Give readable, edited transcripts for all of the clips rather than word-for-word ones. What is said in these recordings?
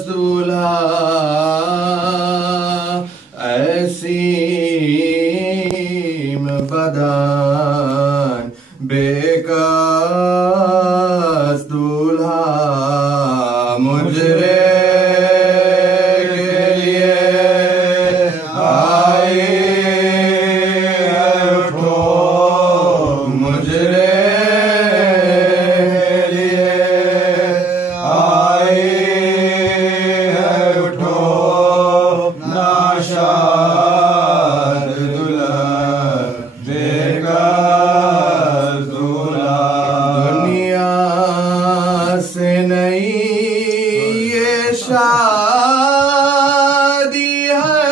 दूल्हा ऐसीम बदान बेकस दूल्हा मुजरे के लिए आए उठो मुजरे शादी है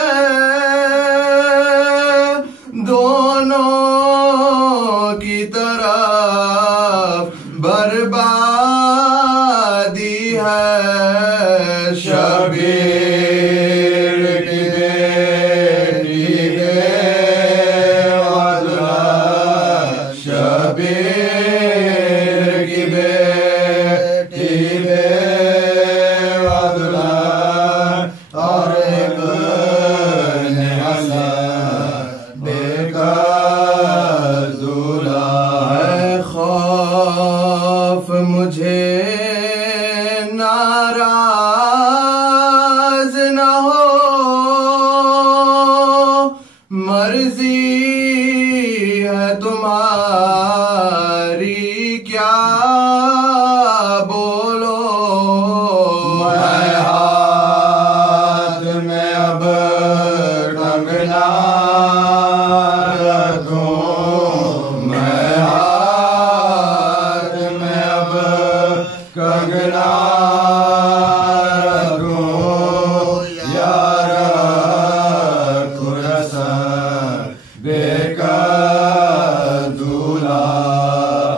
दोनों की तरफ बर्बादी है। शबीर की बेटी बेवफा, शबीर की बेटी मुझे नाराज न हो, मर्जी है तुम्हारी क्या बोलो। मैं हाथ में अब कंगना रखूं, मैं कंगना रखूं यार खुरसन बेकस दूल्हा।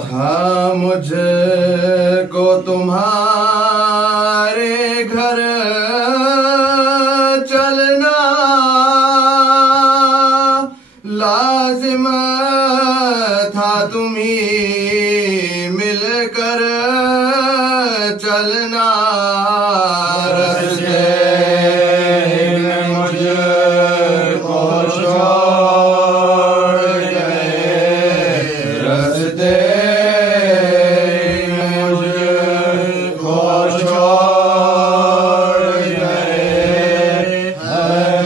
था मुझको तुम्हारे घर चलना लाजिम था, तुम्हीं मिलकर चलना। रस्ते में मुझको छोड़ गए, रस्ते में मुझको छोड़ गए,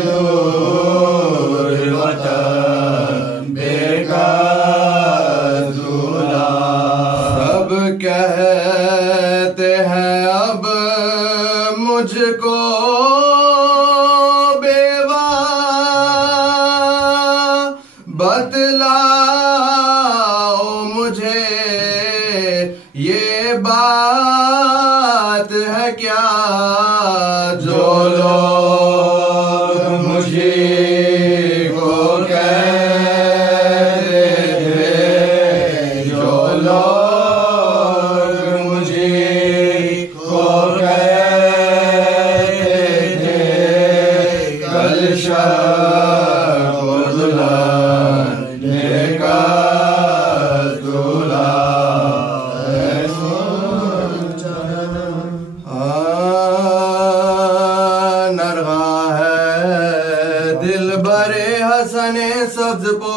दूर वतन बेकस दूल्हा। सब कहते हैं अब मुझको बेवा, बतलाओ मुझे ये बात है क्या। जो लोग मुझे को कहते थे, जो लोग मुझे को कहते थे कल शब को दुल्हन बेकस दूल्हा। नरगा है दिल बरे हसने सब्ज पोश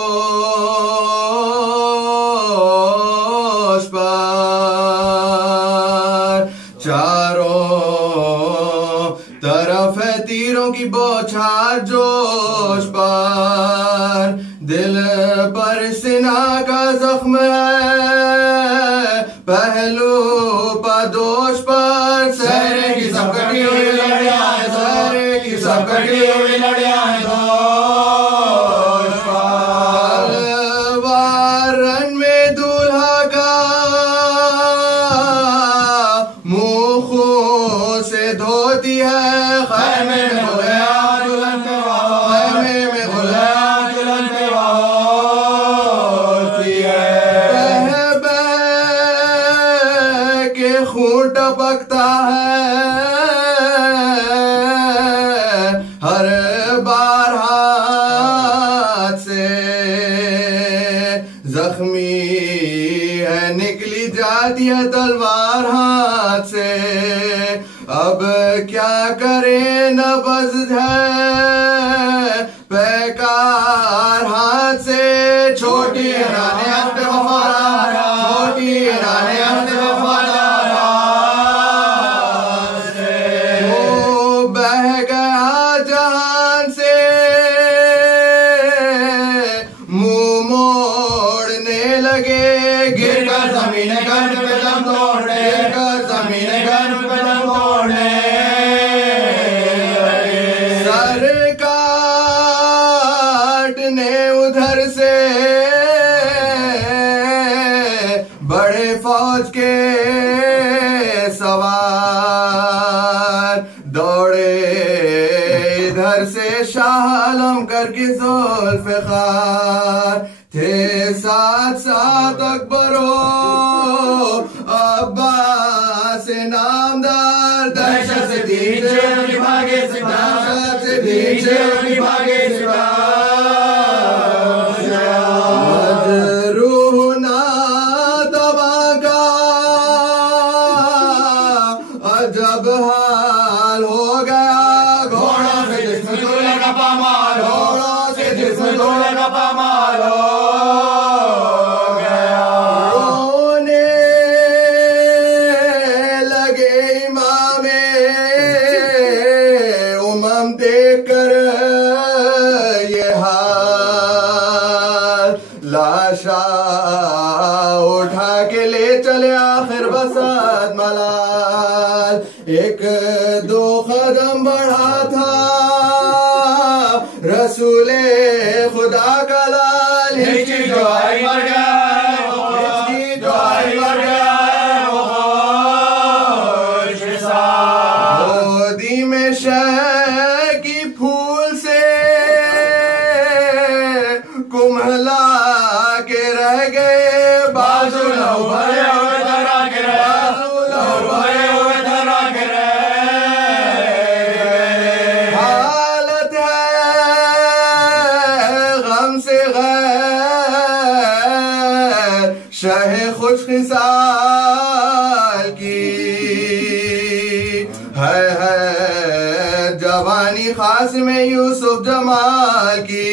पर, चारों तरफ है तीरों की बौछार जोश पर। दिल पर सिना का जख्म है पहलू पदोश पर। सहरे की सब कटी हुई लड़ियां हैं, सहरे की सब कटी हुई लड़ियां हैं दोष पर। तलवार में दूल्हा का मुंह खून से धोती है, खैमे में गया दुल्हन पे खैमे में गया दुल्हन पे होती है। बह बह के खून टपकता है, हर बार हाथ से जख्मी है निकली जाती है तलवार हाथ से। अब क्या करें नबज़ है पैकार हाथ से छोटी राने हफ्ते वफादार छोटी राने हफ्ते वफादार वो बह गया जहान से मुंह मोड़ने लगे गिर कर जमीन गर्द पे दम तोड़ने गिर कर जमीन गर्द पे दम तोड़ने सर काटने उधर से बड़े फौज के सवार दौड़े इधर से शाह आलम करके ज़ुल्फ़िकार थे साथ साथ अकबरो अब्बास नामदार दहशत से पीछे भागे दहशत से पीछे भागे मजरूह ना दबा का अजब हाल हो गया घोड़ों से जिस्म दूल्हे का पामाल घोड़ों से जिस्म दूल्हे का पामाल लाशा उठा के ले चले आखिर बसात मलाल एक दो कदम बढ़ा था रसूले खुदा का लाल हिचकी जो आई मर गया हिचकी जो आई मर गया मोदी में शह की फूल से कुम्हला के रह गए बाजू लहू भरे हुए धरा के बाजू लहू भरे हुए धरा के हालत है गम से गैर शह खुशखिसाल की है जवानी खास में यूसुफ जमाल की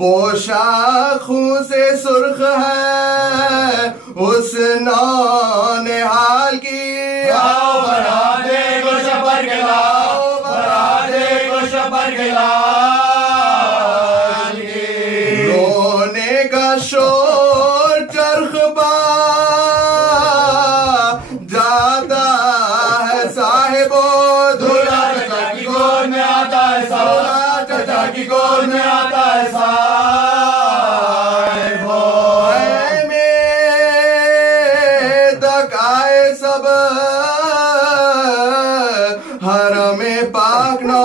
पोशाखों से सुर्ख है उस नौने हाल की आओ बराते को शपर के लाओ बराते को शपर के लाओ रोने का शोर चरखबा जाता है साहिबो दूल्हा चचा की गोद में आता है दूल्हा चचा की गोद में आता है हरमे पाक नो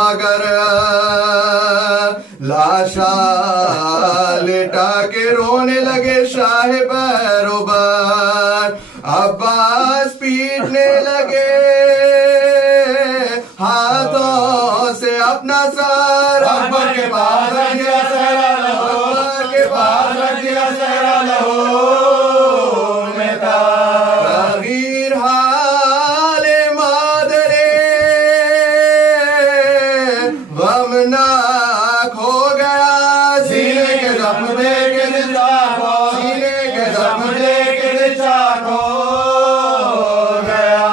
अगर लाशा लेटा के रोने लगे शाह बैरोबार अब्बास पीटने लगे हाथों से अपना सर अकबर के पास रख दिया सहरा लहो अकबर के पास रख दिया सहरा लहो गमनाक हो गया सीने के जख्म देख के दिल चाक हो सीने के जख्म देख के दिल चाक हो गया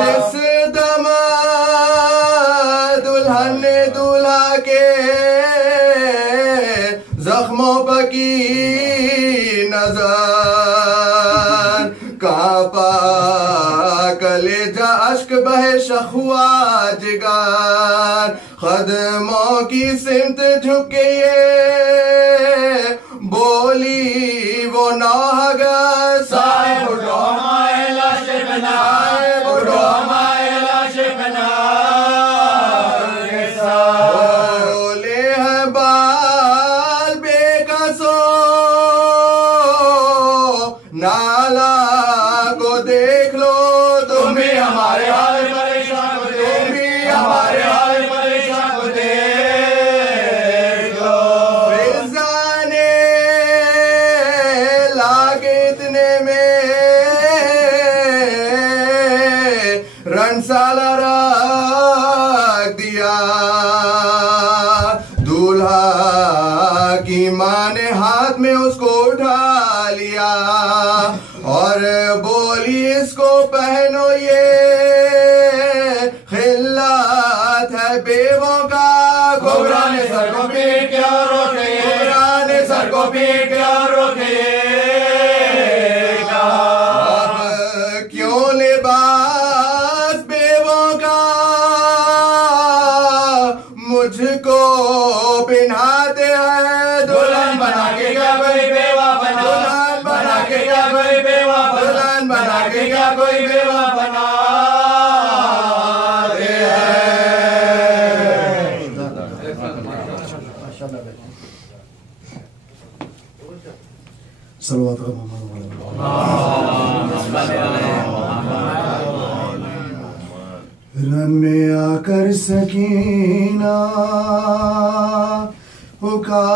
जिस दम दुल्हन ने दूल्हा के जख्मों पर की नजर कांपा कलेजा अश्क बहे शखुआ जिगर कदमों की सिमत झुके बोली वो नौहगर साहिब उठो हमारे लाशे बना साहिब उठो हमारे लाशे बना बोले हैं बाल बेकसो नाला को देख लो तुम भी हमारे हाल परेशान को तुम भी हमारे हाल परेशान को देख लो फिजाने लागे इतने में साला रख दिया। दूल्हा की माँ ने हाथ में उसको उठा लिया और बोली इसको पहनो, ये खिल्लत है बेवों का। कोबरा ने सर को पीट के और रोके, कोबरा ने सर को पीट के और रोके। क्यों लिबास बेवों का मुझको पिन्हाते हैं। दुल्हन बना के क्या कोई बेवा बना, दुल्हन बना के क्या कोई बेवा, दुल्हन बना के क्या कोई बेवा बना। रन में आकर सकीना पुकारी,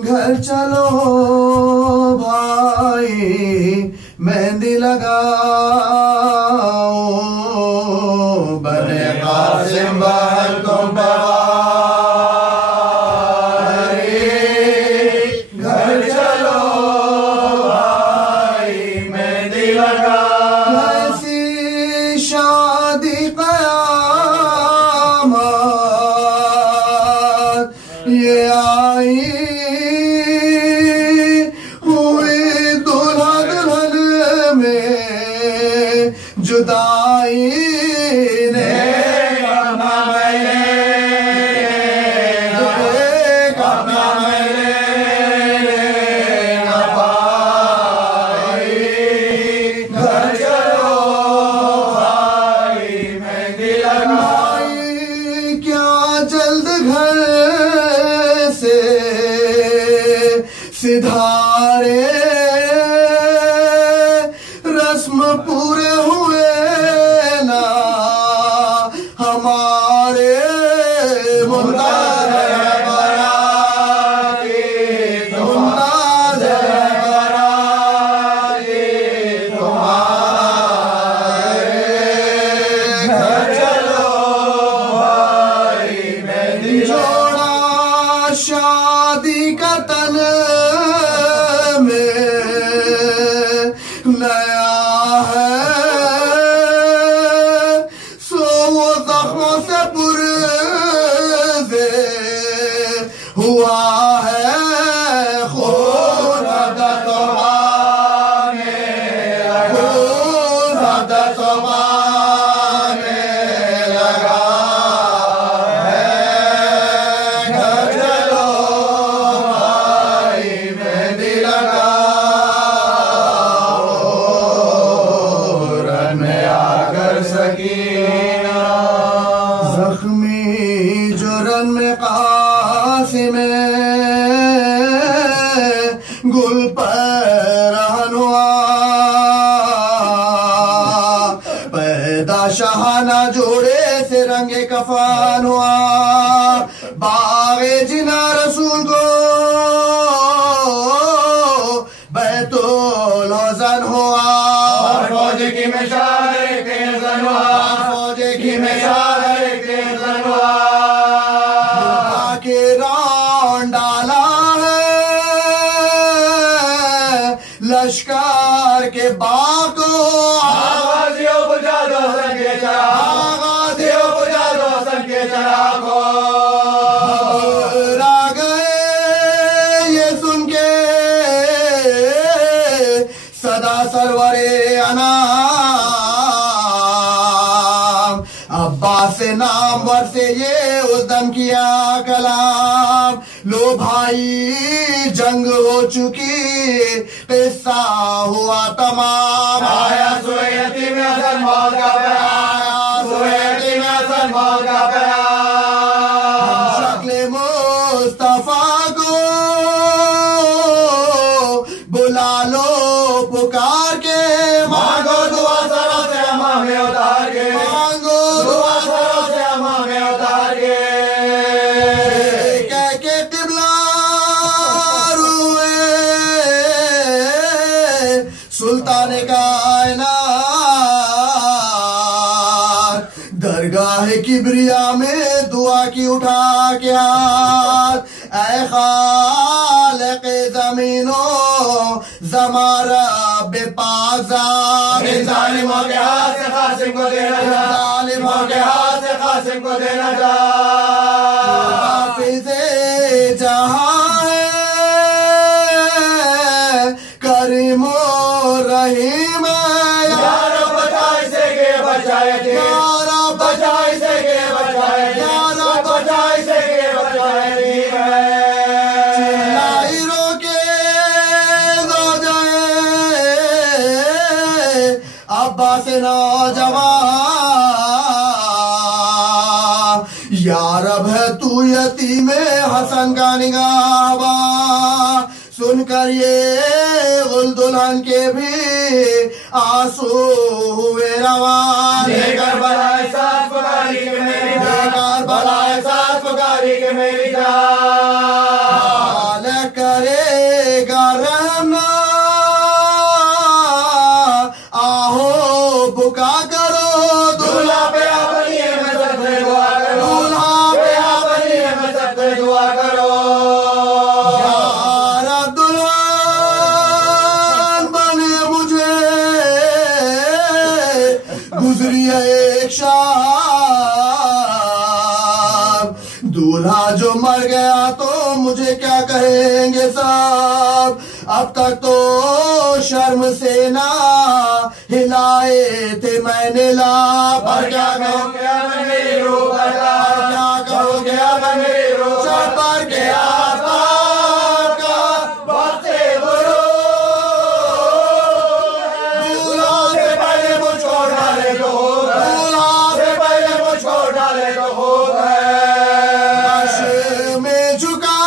घर चलो भाई मेहंदी लगाओ। बने कासिम बहन तुम जुदाई ने करना न पाई। घर चलो भाई मेहंदी लगाई। क्या जल्द घर से सिधारे रस्म पूरे हुए ना हमारे। मुंताज़र बराती मुंताज़र बराती तुम्हारे। घर चलो भाई मेहंदी जोड़ा शादी का तन में नया है, सो वो जख्मों से पुरज़े हुआ है। खून दस्तमाने, खून दस्तमाने लगा है। घर चलो भाई मेहंदी लगा। जख्मी जो रन में कासिम गुल पर रहन हुआ। पैदा शहाना जोड़े से रंगे कफान हुआ। बागे जिना रसूल को बैतुल हज़न हुआ। फौज की मिसाल तेज़न हुआ, फौज की मिसाल तेज़न हुआ। के रौन डाला है लश्कर के बाको। आगाज़ियों बुझा दो सन के चराग, आगाज़ियों बुझा दो सन के चरागो। घबरा गए ये सुन के सदा सरवरे अनाम। अब्बास से नाम से ये उस दम किया कलाम। लो भाई जंग हो चुकी, किस्सा हुआ तमाम। आया सुयती में असन मौत का बयान, सुयती में असन मौत का बयान। शक्ल मुस्तफा को बुला लो पुकार के। मांगो दुआ सरों से अमा में उतार के, मांगो दुआ सरों से अमा में उतार के। कह के किबला रुए सुल्तान सुल्तान कायनात दरगाह किबरिया में दुआ की उठा के हाथ, ऐ खालिक ज़मीनो ज़मारा बेपाज़ा, जालिमों के हाथ से कासिम को देना जा, जालिमों के हाथ से कासिम को देना जा। हाफिज़े जहां करीमो रहीम यार बचाए से के बचाए थे, बचाए से के बचाए, बचाए से के बचाए थे। चिल्लाई रोके दो जाए अब्बास नौजवान, या रब है तू यतीम हसन का निगाहबा, सुनकर ये गुल दुल्हन के भी आंसू हुए रवा। लेकर बलाए साथ पुकारी के मेरी जान, बलाए साथ पुकारी के मेरी जान। करेगा रहना आहो बुका करो, दूल्हा पे अपनी में सबसे दुआ करो, दूल्हा पे अपनी में सबसे दुआ करो। यार दुल्हन बने मुझे गुजरी है एक शाम, दूल्हा जो मर गया तो मुझे क्या कहेंगे सब, अब तक तो शर्म से ना हिलाए थे मैंने लाभ, और क्या कहोगे अब मेरी रूह बता, क्या कहोगे अब मेरी रूह पर के आसपास का बातें बोलो। दूल्हा से पहले मुझको डाले तो हो गए, दूल्हा से पहले मुझको डाले तो हो गए। अर्श में झुका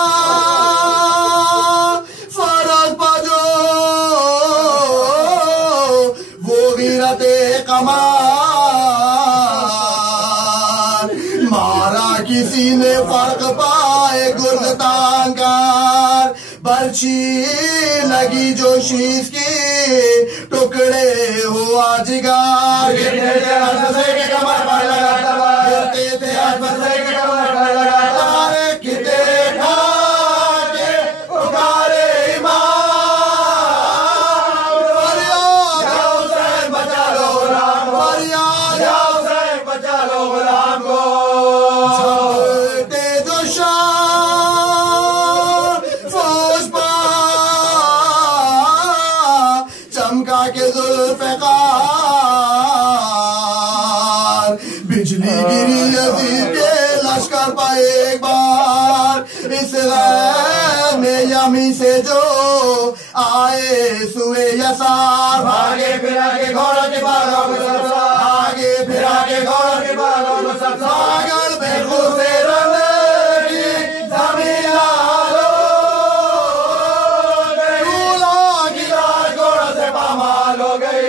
फरज बजो वो गिरते कमान, मारा किसी ने फर्क पाए गुर्दतान कार, बर्छी लगी जो शीश की टुकड़े हुआ जिगार, गिरते थे हंस से के कमर पर लगा तबा, गिरते थे हंस से के कमर पर लगा तबा, कि तेरे ठाके पुकारे इमाम। या हुसैन बचा लो गुलाम को, या हुसैन बचा लो गुलाम को। झपटे जो शाम फौज पा चमका के जुल्फ़िकार, बिजली गिरी यजीद के लश्कर पर एक बार, इस गैर में यमी से जो आए सुए यसार, भागे फिरा के घोड़ों के बालों को सबसा, आगे फिरा के घोड़ों के बालों को सबसा, सागर में बेखुद से रंग की जमीन आलो गई, गिलास घोड़ों से पामाल हो गई,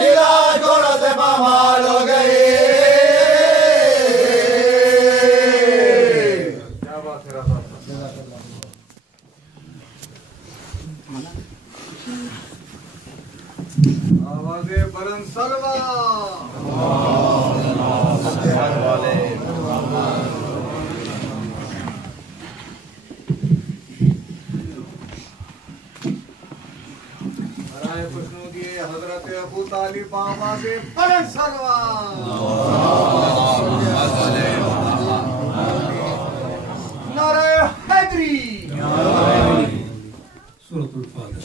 गिलास घोड़ों से पामाल हो गई। क्या बात है राजा? आवाज़े बुलंद सलवा। हराए खुशनू की हजरत अबू तालिब आवाज़े बुलंद सलवा। नारे हैदरी। सूरतुल फातिहा।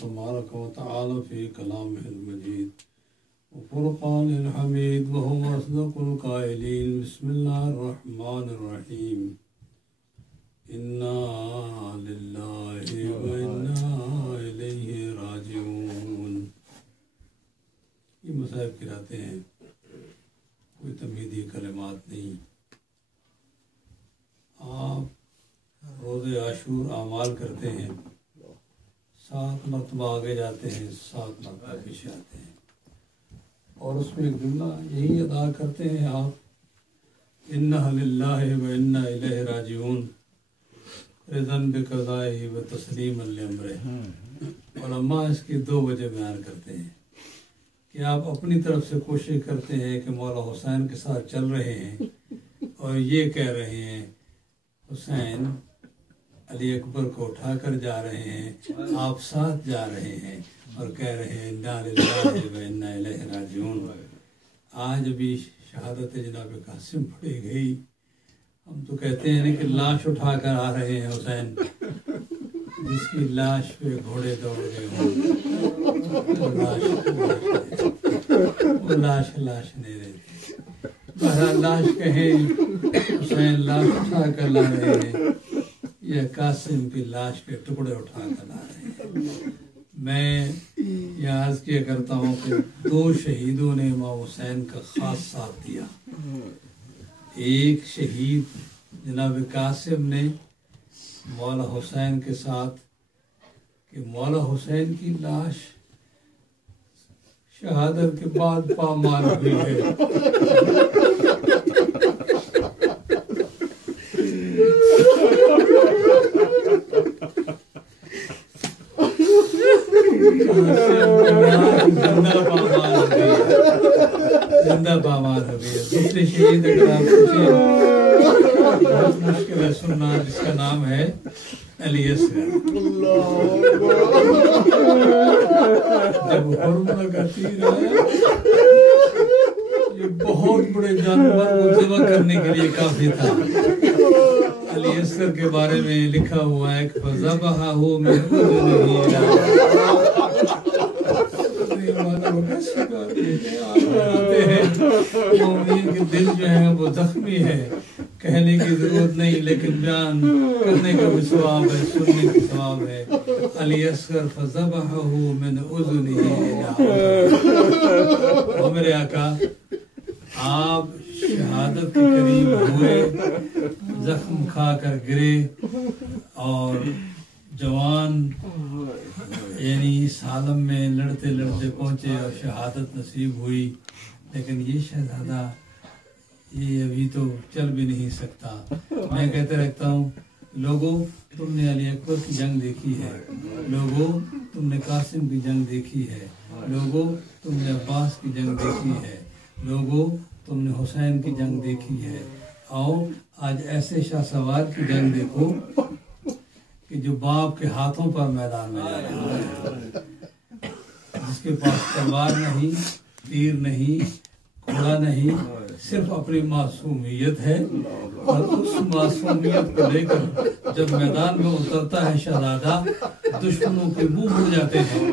तबारक व तआला फी कलामिहिल मजीद व फुरक़ानिल हमीद व हुवा अस्दक़ुल क़ाइलीन। बिस्मिल्लाहिर रहमानिर रहीम। इन्ना लिल्लाहि व इन्ना इलैहि राजिऊन। ये मसाइब गिराते हैं, कोई तमहीदी कलिमात नहीं। आप रोज़े आशूर आमाल करते हैं, 7 मरतबा आगे जाते हैं, 7 मरतबा पीछे आते हैं, और उसमें एक जुमला यही अदा करते हैं आप, इन्ना लिल्लाहि व इन्ना इलैहि राजिऊन, रिज़न बिक़ज़ाइहि व तस्लीमन लिअम्रिहि। उलमा इसकी 2 वजह बयान करते हैं कि आप अपनी तरफ से कोशिश करते हैं कि मौला हुसैन के साथ चल रहे हैं और ये कह रहे हैं हुसैन अली अकबर को उठाकर जा रहे हैं, आप साथ जा रहे हैं और कह रहे हैं इन्ना लिल्लाहि व इन्ना इलैहि राजिऊन। आज अभी शहादत जनाब कासिम पढ़ी गई, हम तो कहते हैं कि लाश उठाकर आ रहे हैं हुसैन, जिसकी लाश पे घोड़े दौड़ गए हों, वो लाश नहीं रहती। बहरहाल लाश कहें, हुसैन लाश उठा कर ला रहे हैं या कासिम की लाश के टुकड़े उठा कर ला रहे हैं। मैं यह अर्ज किया करता हूँ कि 2 शहीदों ने इमाम हुसैन का खास साथ दिया। एक शहीद जनाब कासिम ने मौला हुसैन के साथ, कि मौला हुसैन की लाश शहादत के बाद पामाल हुई है। जिंदा पामाल हो गई है। दूसरे शहीद अगर आप पूछे, बहुत मुश्किल है सुनना, जिसका नाम है अली असगर। जब हुर्मला का तीर आया, ये बहुत बड़े जानवर को ज़िबा करने के लिए काफी था। अली असगर के बारे में लिखा हुआ है कि फ़ज़बहहु मिन उज़ुनिही। के दिल जो है वो जख्मी है, कहने की जरूरत नहीं, लेकिन बयान करने का भी सवाब है, सुनने का सवाब है। अली असगर फ़ज़बहहु मिन उज़ुनिही। ओ मेरे आका, आप शहादत के करीब हुए, जख्म खा कर गिरे और जवान यानी इस आलम में लड़ते लड़ते पहुंचे और शहादत नसीब हुई। लेकिन ये शहजादा ये अभी तो चल भी नहीं सकता। मैं कहते रहता हूँ, लोगों तुमने अली अकबर की जंग देखी है, लोगों तुमने कासिम की जंग देखी है, लोगों तुमने अब्बास की जंग देखी है, लोगों तुमने हुसैन की जंग देखी है। आओ आज ऐसे शाहसवार की जंग देखो कि जो बाप के हाथों पर मैदान में जा रहा है, जिसके पास तलवार नहीं, तीर नहीं, घोड़ा नहीं, सिर्फ अपनी मासूमियत है। और उस मासूमियत को लेकर जब मैदान में उतरता है शहजादा, दुश्मनों के मुंह मुड़ जाते हैं।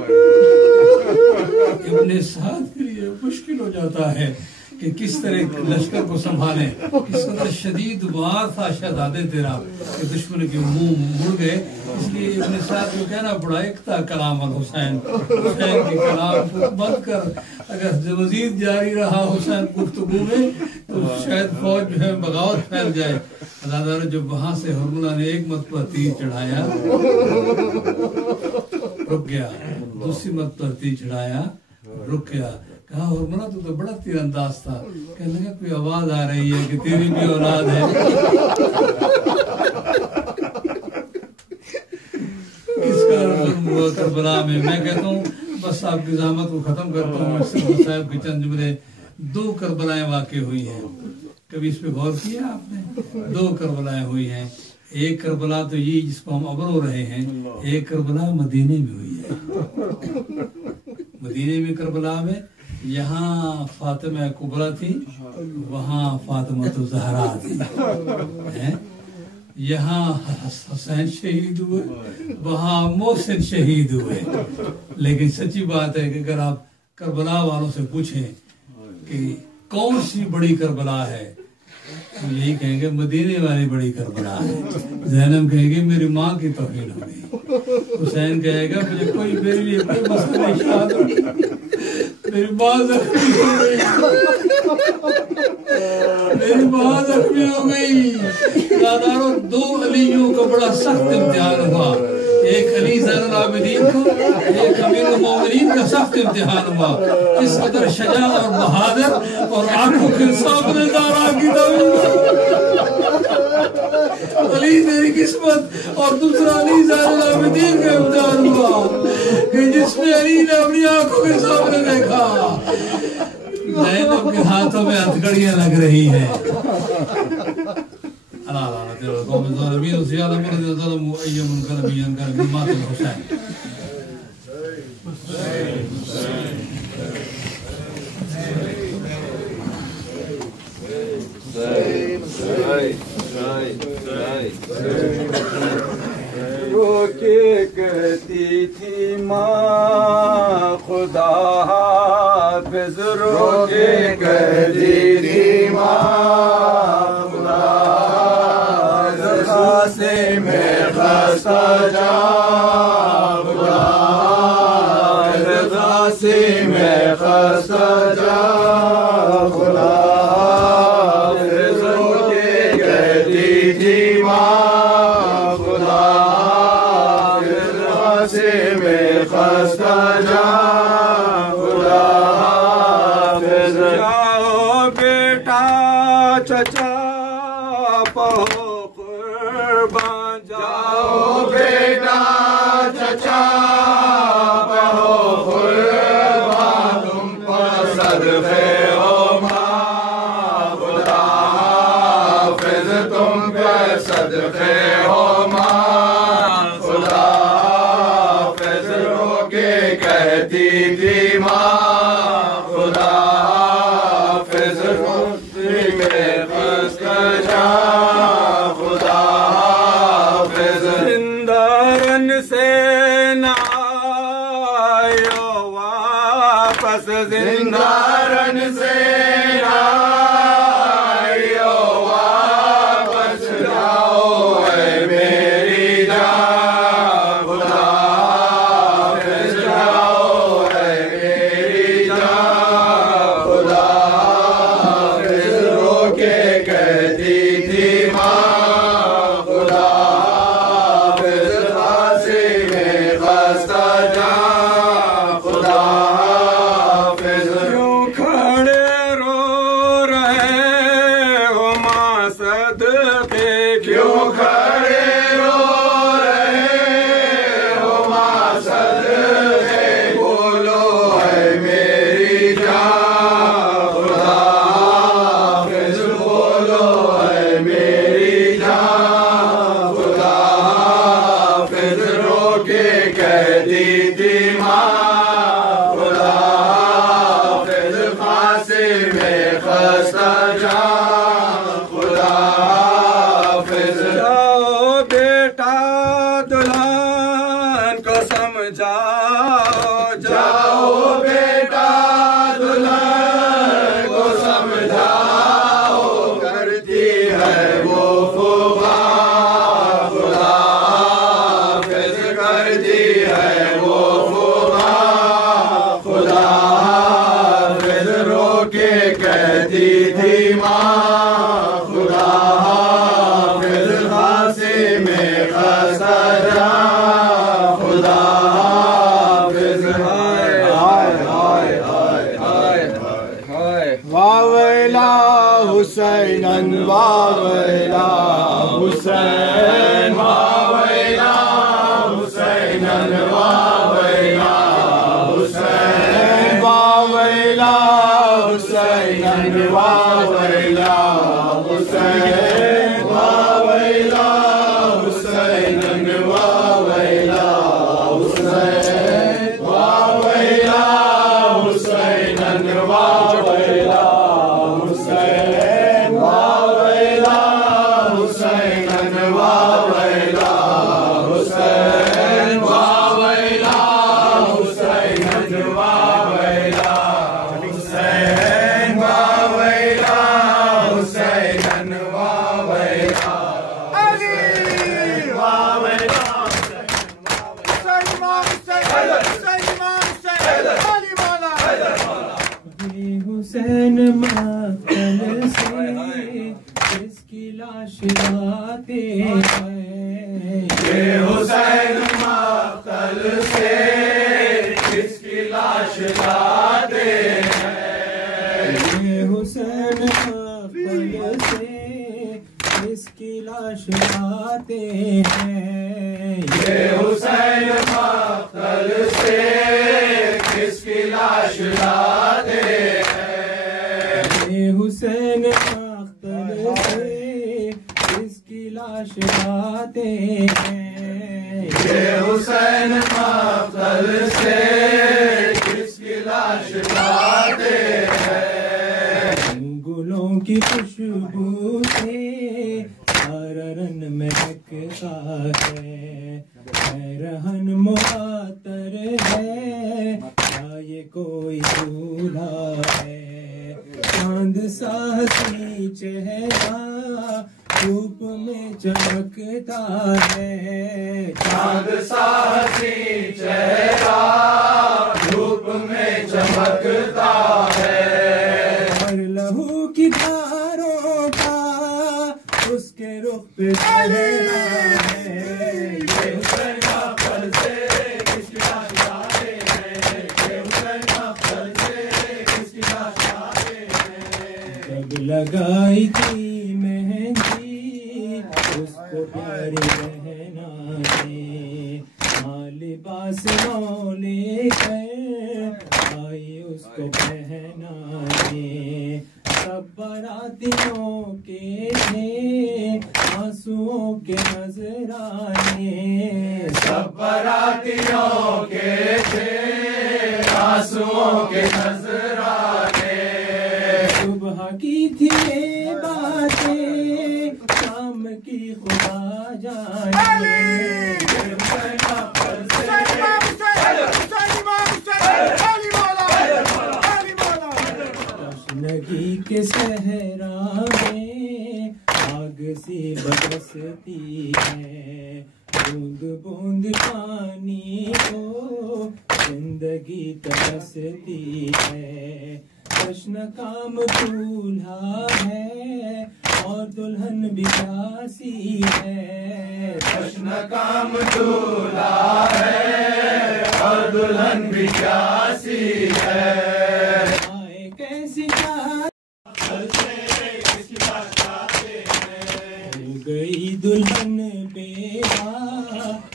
इब्ने साद के लिए मुश्किल हो जाता है कि किस तरह लश्कर को संभाले। किस तरह शदीद वार था शहजादे तेरा कि दुश्मन के मुंह मुड़ गए। इसलिए इब्ने साद को कहना पड़ा, एक था कलाम अल हुसैन, हुसैन के कलाम को बंद कर। अगर मजीद जारी रहा हुसैन गुफ्तगू में तो शायद फौज जो है बगावत फैल जाए। अल्लाह जब वहां से हुर्मला ने एक मरतबा तीर चढ़ाया, रुक गया, दूसरी मरतबा तीर चढ़ाया, रुक गया। कहा हुर्मला तू तो बड़ा तीरंदाज था। कहने लगा कोई आवाज आ रही है कि तेरी भी औलाद है। किसका जुल्म हुआ करबला में। मैं कहता हूँ बस आपकी ज़हमत को खत्म करता हूँ। साहब के चंद जुमले, 2 करबलाएं वाक़ई हुई हैं। कभी इस पे गौर किया आपने? 2 करबलाएं हुई हैं। एक करबला तो ये जिसको हम अब रो रहे हैं, एक करबला मदीने में हुई है। मदीने में करबला में यहाँ फातिमा कुबरा थी, वहाँ फातिमा तो ज़हरा थी। यहाँ हुसैन शहीद हुए, वहाँ मोहसिन शहीद हुए। लेकिन सच्ची बात है कि अगर आप करबला वालों से पूछें कि कौन सी बड़ी करबला है, तो यही कहेंगे मदीने वाली बड़ी करबला है। ज़ैनब कहेगी मेरी माँ की तौहीन हो गई। हुसैन कहेगा मुझे कोई मेरे लिए कोई मसला नहीं, शाद मेरी माँ जख्मी हो गई, मेरी माँ जख्मी हो गई। दादारों, दो अलियों का बड़ा सख्त इम्तिहान हुआ, एक अली ज़ैनुल आबिदीन को, एक अमीरुल मोमिनीन का सख्त इम्तिहान हुआ। इस कदर शजा और बहादुर और आंखों के सामने दारा की अली तेरी किस्मत, और दूसरा अली ज़ैनुल आबिदीन का इम्तिहान हुआ कि जिसमें अली ने अपनी आंखों के सामने देखा ज़ैनब के हाथों में हथकड़ियां लग रही है। रोके कहती थी माँ खुदा हाफ़िज़, रोके कहती थी माँ खुदा से में खस्ता जा, खुदा से में खस्ता जा, खुदा रोके कहती थी माँ खुदा से में खस्ता जा, खुदा जाओ बेटा चचा पहो कुर्बान, जाओ बेटा चचा पहो कुर्बान, तुम पर सदक़े हो माँ खुदा हाफ़िज़, तुम पर सदक़े हो माँ खुदा हाफ़िज़। रोके कहती थी माँ खुदा हाफ़िज़, में खस्ता जा, खुदा हाफ़िज़। जिंदारन से ना आयो वापस, जिंदारन से ना आयो वापस, जाओ ऐ मेरी जान, खुदा हाफ़िज़, जाओ ऐ मेरी जान, खुदा हाफ़िज़। रोके कहती थी माँ खुदा हाफ़िज़, फांसी में खस्ता जा, खुदा हाफ़िज़। क्यों खड़े रो रहे हो माँ सदक़े, क्यों खड़े रो रहे हो माँ सदक़े, बोलो है मेरी जान, खुदा हाफ़िज़, बोलो है मेरी जान, खुदा हाफ़िज़। रोके कहती थी माँ खुदा हाफ़िज़, फांसी में खस्ता जा, खुदा हाफ़िज़। जाओ बेटा दुल्हन को समझाओ, जाओ बेटा दुल्हन को समझाओ, करती है वो फुफा, खुदा हाफ़िज़, करती है वो फुफा, खुदा हाफ़िज़। रोके कहती थी माँ खुदा हाफ़िज़, फांसी में खस्ता जा, खुदा हाफ़िज़। हाय हाय हाय हाय हाय हाय, वावैला हुसैनन, वावैला हुसैन, वावैला हुसैनन, वावैला हुसैन, वावैला हुसैनन, वावैला हुसैन, वावैला हुसैनन, वावैला हुसैन, वावैला हुसैनन, वावैला हुसैन, वावैला हुसैनन, लाते हैं। ये हुसैन मक्तल से किसकी लाश लाते हैं। ये हुसैन मक्तल से किसकी लाश लाते हैं। ये हुसैन मक्तल से किसकी लाश लाते हैं। ये हुसैन मक्तल से किसकी लाश लाते हैं। ये हुसैन मक्तल से किसकी लाश लाते हैं। गुलों की खुशबू से सारा रन महकता है। रहन मुआतर है क्या ये कोई दूल्हा है। चांद सा हसी चेहरा धूप में चमकता है। चांद सा हसी चेहरा धूप में चमकता है। और लहू की धारों का उसके रुख पे चढ़ना है। ये हुसैन मक्तल से किसकी लाश लाते हैं। ये हुसैन मक्तल से किसकी लाश लाते हैं। जब लगाई थी मेहंदी उसको प्यारी बहना ने माँ लिबास मौले कर आई उसको पहनाने। सब बारातियों के थे आंसुओं के नजराने। सब बारातियों के थे आंसुओं के नजराने। सुबह की थी ये बातें शाम की खुदा जाने। तशनगी के सहरा में आग सी बरसती है। बूंद बूंद पानी को जिंदगी तरसती है। जश्न काम दूल्हा है और दुल्हन भी प्यासी है। जश्न काम दूल्हा है और दुल्हन भी प्यासी है। आए कैसी बात हो गई दुल्हन बेवा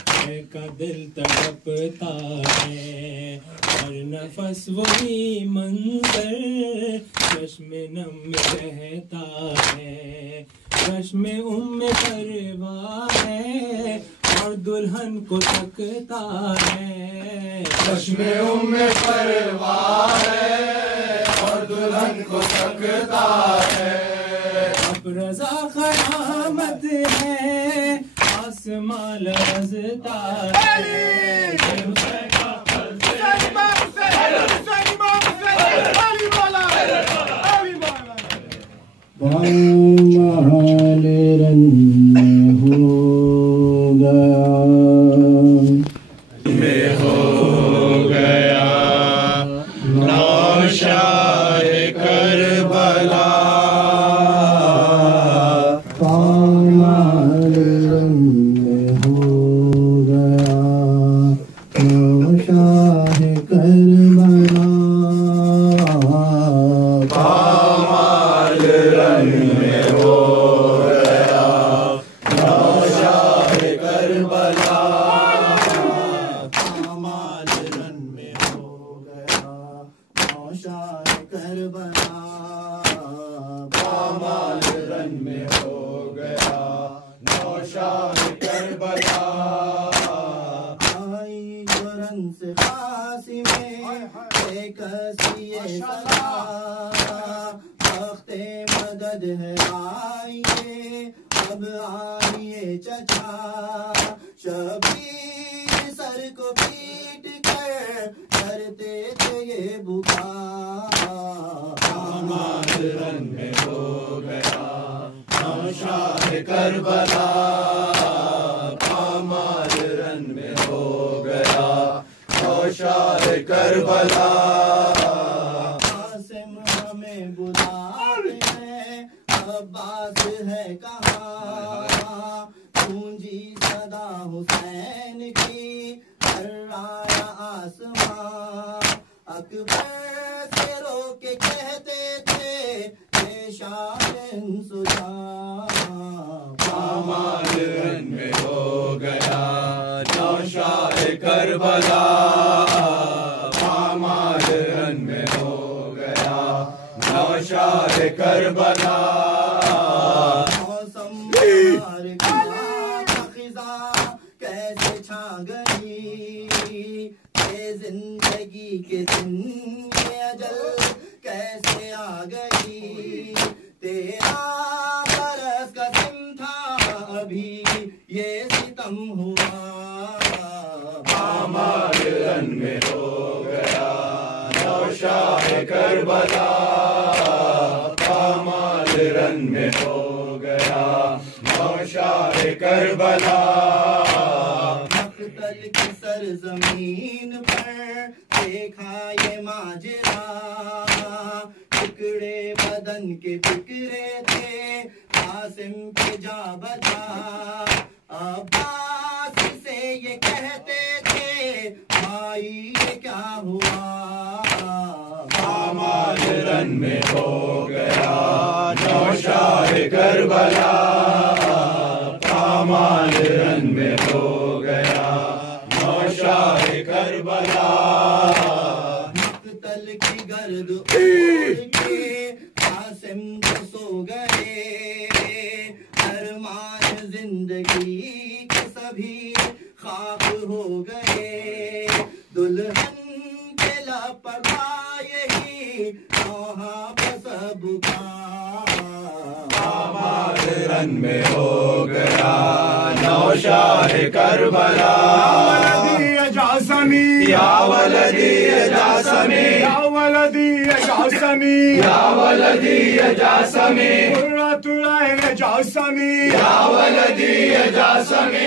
है का दिल तड़पता है। हर नफस वही मंजर चश्मे नम में रहता है। चश्मे उम्मे परवाह है और दुल्हन को तकता है। चश्मे उम्मे परवाह है और दुल्हन को तकता है। अब रजा क़यामत है आसमां लरज़ता है। पामाल रन हो गया में हो गया नौशाद करबला। पामाल रन हो गया नौशाद करबला। पामाल रन में हो गया नौशाद करबला। पामाल रन में हो गया नौशाद करबला। पामाल रन में हो गया नौशाद करबला। आई गुरन से खासी में एक हसीए सदा वक्ते मदद है आइए अब आइए चचा। शबीर सर को पीट कर करते थे ये बुखार। पामाल रन में हो गया नौशाद करबला। पामाल रन में हो गया नौशाद करबला। कासिम हमें बुलाते हैं अब्बास है कहाँ। हुसैन की हर्राया आसमां अकबर से रोके कहते थे ये शान सुजा पामाल रन में हो गया नौशाद करबला पामाल रन में हो गया नौशाद करबला मौसम बहार का खिजा कैसे छा गई ये जिंदगी के दिन ये अजल कैसे आ गई तेरा बरस का दिन था अभी ये सितम हुआ पामाल रन में हो गया नौशाद करबला पामाल रन में हो गया नौशाद करबला मक्तल की सरजमीन पर देखा ये माजरा टुकड़े बदन के बिखरे थे कासिम पे जा बजा अब्बास से ये कहते थे भाई ये क्या हुआ पामाल रन में हो गया नौशाद करबला पामाल रन में हो गया नौशाद करबला मक्तल की गर्द उड़ के कासिम तो सो गए अरमान जिंदगी के सभी खाक हो गए दुल्हन के लापरवा यही नौहा सब का पामाल रन में हो गया नौशाद करबला या वलदी जासमी या वलदी जासमी या वलदी जासमी कुर्रतुल जासमी या वलदी जासमी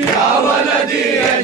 या वलदी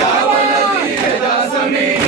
या वलदी जासमी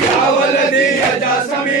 या वलदी जासमी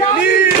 या वलदी जासमी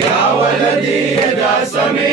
या वलदी जासमी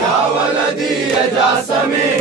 या वलदी जासमी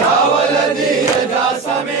या वलदी जासमी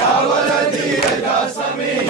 या वलदी जासमी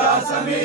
जासमी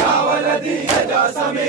या वलदी जासमी